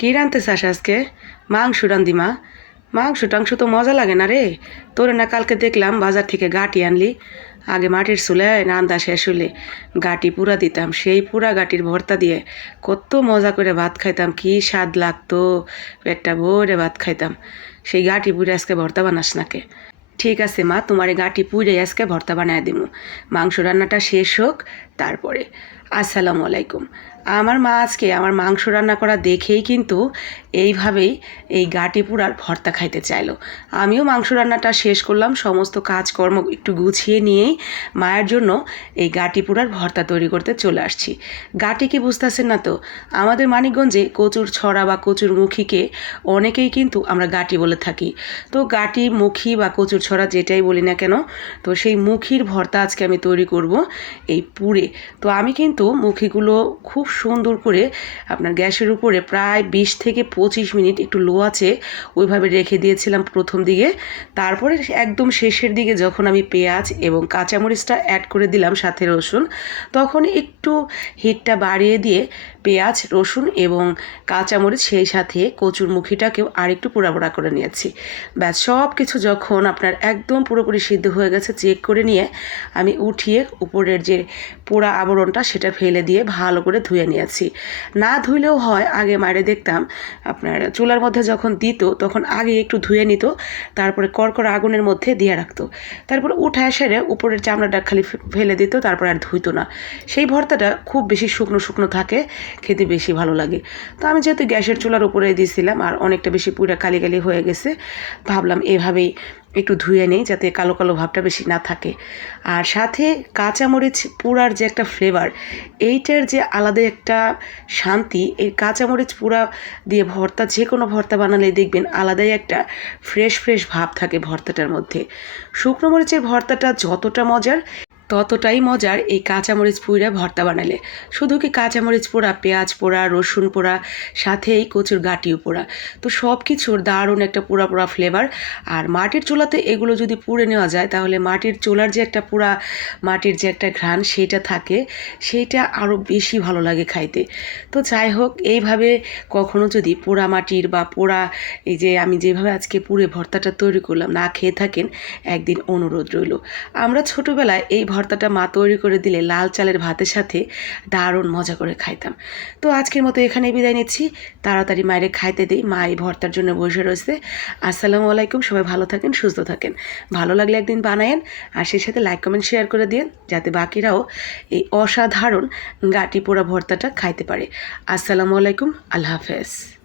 কি রানতে চাস আজকে? মাংস রান্দি মা। মাংস টাংস তো মজা লাগে না রে। তোরে না কালকে দেখলাম বাজার থেকে গাঁটি আনলি। আগে মাটির চুলায় রান্না শেষ হলে গাঁটি পুরা দিতাম, সেই পুরা গাঁটির ভর্তা দিয়ে কত মজা করে ভাত খাইতাম, কি স্বাদ লাগতো। পেটটা ভরে ভাত খাইতাম। সেই গাঁটি পুরে আজকে ভর্তা বানাস নাকে? ঠিক আছে মা, তোমার এই গাঁটি পুড়ে আজকে ভর্তা বানায় দিমু। মাংস রান্নাটা শেষ হোক তারপরে। আসসালামু আলাইকুম। আমার মা আজকে আমার মাংস রান্না করা দেখেই কিন্তু এইভাবেই এই গাঁটি পোড়ার ভর্তা খাইতে চাইলো। আমিও মাংস রান্নাটা শেষ করলাম, সমস্ত কাজকর্ম একটু গুছিয়ে নিয়েই মায়ের জন্য এই গাঁটি পোড়ার ভর্তা তৈরি করতে চলে আসছি। গাঁটি কি বুঝতেছেন না তো? আমাদের মানিকগঞ্জে কচুর ছড়া বা কচুর মুখীকে অনেকেই কিন্তু আমরা গাঁটি বলে থাকি। তো গাঁটি মুখী বা কচুর ছড়া যেটাই বলি না কেন, তো সেই মুখির ভর্তা আজকে আমি তৈরি করব এই পুরে। তো আমি কিন্তু মুখিগুলো খুব সুন্দর করে আপনার গ্যাসের উপরে প্রায় 20 থেকে 25 মিনিট একটু লো আছে ওইভাবে রেখে দিয়েছিলাম প্রথম দিকে। তারপরে একদম শেষের দিকে যখন আমি পেঁয়াজ এবং কাঁচামরিচটা অ্যাড করে দিলাম সাথে রসুন, তখন একটু হিটটা বাড়িয়ে দিয়ে পেঁয়াজ, রসুন এবং কাঁচামরিচ সেই সাথে কচুর মুখিটাকেও আরেকটু পোড়া পোড়া করে নিয়েছি। ব্যাস সব কিছু যখন আপনার একদম পুরোপুরি সিদ্ধ হয়ে গেছে চেক করে নিয়ে আমি উঠিয়ে উপরের যে পোড়া আবরণটা সেটা ফেলে দিয়ে ভালো করে ধুয়ে নিয়েছি। না ধুইলেও হয়, আগে মায়েরে দেখতাম আপনার চুলার মধ্যে যখন দিত তখন আগে একটু ধুয়ে নিত, তারপরে কড়কড়া আগুনের মধ্যে দিয়ে রাখতো, তারপরে উঠায় সেরে উপরের চামড়াটা খালি ফেলে দিত, তারপর আর ধুইতো না। সেই ভর্তাটা খুব বেশি শুকনো শুকনো থাকে, খেতে বেশি ভালো লাগে। তো আমি যেহেতু গ্যাসের চুলার উপরে দিয়েছিলাম আর অনেকটা বেশি পুরা কালি কালি হয়ে গেছে, ভাবলাম এভাবেই একটু ধুয়ে নেই যাতে কালো কালো ভাবটা বেশি না থাকে। আর সাথে কাঁচামরিচ পোড়ার যে একটা ফ্লেভার, এইটার যে আলাদা একটা শান্তি, এই কাঁচামরিচ পোড়া দিয়ে ভর্তা যে কোনো ভর্তা বানালে দেখবেন আলাদাই একটা ফ্রেশ ফ্রেশ ভাব থাকে ভর্তাটার মধ্যে। শুকনো মরিচের ভর্তাটা যতটা মজার, ততটাই মজার এই কাঁচামরিচ পুড়া ভর্তা বানালে। শুধু কি কাঁচামরিচ পোড়া, পেঁয়াজ পোড়া, রসুন পোড়া, সাথে এই কচুর গাঁটিও পোড়া, তো সব কিছুর দারুণ একটা পোড়া পোড়া ফ্লেভার। আর মাটির চুলাতে এগুলো যদি পুড়ে নেওয়া যায় তাহলে মাটির চুলার যে একটা পোড়া মাটির যে একটা ঘ্রাণ সেইটা থাকে, সেইটা আরও বেশি ভালো লাগে খাইতে। তো যাই হোক, এইভাবে কখনো যদি পোড়া মাটির বা পোড়া এই যে আমি যেভাবে আজকে পুড়ে ভর্তাটা তৈরি করলাম না খেয়ে থাকেন, একদিন অনুরোধ রইল। আমরা ছোটোবেলায় এই ভর্তাটা মা তৈরি করে দিলে লাল চালের ভাতের সাথে দারুণ মজা করে খাইতাম। তো আজকের মতো এখানে বিদায় নিচ্ছি, তাড়াতাড়ি মায়েরে খাইতে দিই, মা এই ভর্তার জন্য বসে রয়েছে। আসসালামু আলাইকুম, সবাই ভালো থাকেন, সুস্থ থাকেন। ভালো লাগলে একদিন বানায়েন আর সেই সাথে লাইক কমেন্ট শেয়ার করে দিন যাতে বাকিরাও এই অসাধারণ গাঁটি পোড়া ভর্তাটা খাইতে পারে। আসসালামু আলাইকুম, আল্লাহ হাফেজ।